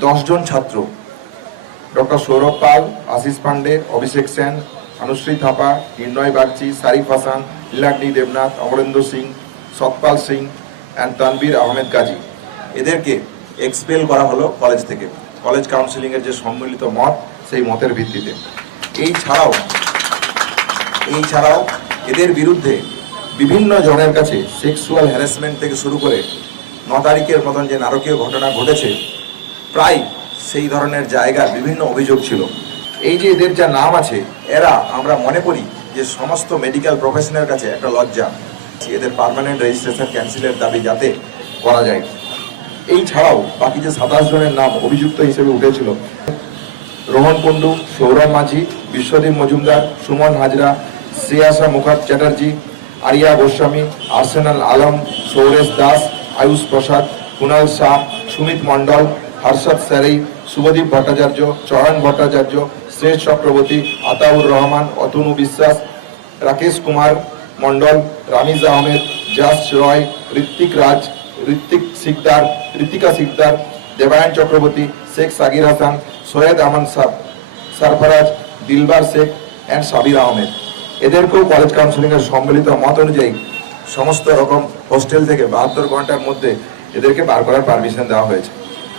10 জন ছাত্র ডক্টর সৌরভ পাল, আশিস পান্ডে, অভিষেক সেন, অনুশ্রী থাপা, নির্ণয় বাগচি, সারিফ হাসান, লীলাগ্নি দেবনাথ, অমরেন্দ্র সিং, সতপাল সিং অ্যান্ড তানবীর আহমেদ গাজী, এদেরকে এক্সপেল করা হলো কলেজ থেকে। কলেজ কাউন্সিলিংয়ের যে সম্মিলিত মত, সেই মতের ভিত্তিতে। এই ছাড়াও এদের বিরুদ্ধে বিভিন্ন জনের কাছে সেক্সুয়াল হ্যারাসমেন্ট থেকে শুরু করে 9 তারিখের মতন যে নারকীয় ঘটনা ঘটেছে, প্রায় সেই ধরনের জায়গার বিভিন্ন অভিযোগ ছিল। এই যে এদের যা নাম আছে, এরা আমরা মনে করি যে সমস্ত মেডিকেল প্রফেশনের কাছে একটা লজ্জা। এদের পার্মানেন্ট রেজিস্ট্রেশন ক্যান্সেলের দাবি যাতে করা যায়। এই ছাড়াও বাকি যে 27 জনের নাম অভিযুক্ত হিসেবে উঠেছিল, রোহন কুন্ডু, সৌরভ মাঝি, বিশ্বদীপ মজুমদার, সুমন হাজরা, শ্রেয়াসা চ্যাটার্জি, আরিয়া গোস্বামী, আর্সেনাল আলম, সৌরেশ দাস, আয়ুষ প্রসাদ, কুণাল শাহ, সুমিত মণ্ডল, হর্ষদ স্যারেই, শুভদীপ ভট্টাচার্য, চয়ন ভট্টাচার্য, শ্রেষ চক্রবর্তী, আতাউর রহমান, অতনু বিশ্বাস, রাকেশ কুমার মণ্ডল, রামিজ আহমেদ, জাস রয়, ঋত্বিক রাজ, ঋতিকা সিকদার, দেবায়ন চক্রবর্তী, শেখ সাগির হাসান, সৈয়দ আমান সরফরাজ, দিলবার শেখ অ্যান্ড সাবির আহমেদ। এদেরকেও কলেজ কাউন্সিলিংয়ের সম্মিলিত মত অনুযায়ী সমস্ত রকম হোস্টেল থেকে 72 ঘন্টার মধ্যে এদেরকে বার করার পারমিশন দেওয়া হয়েছে।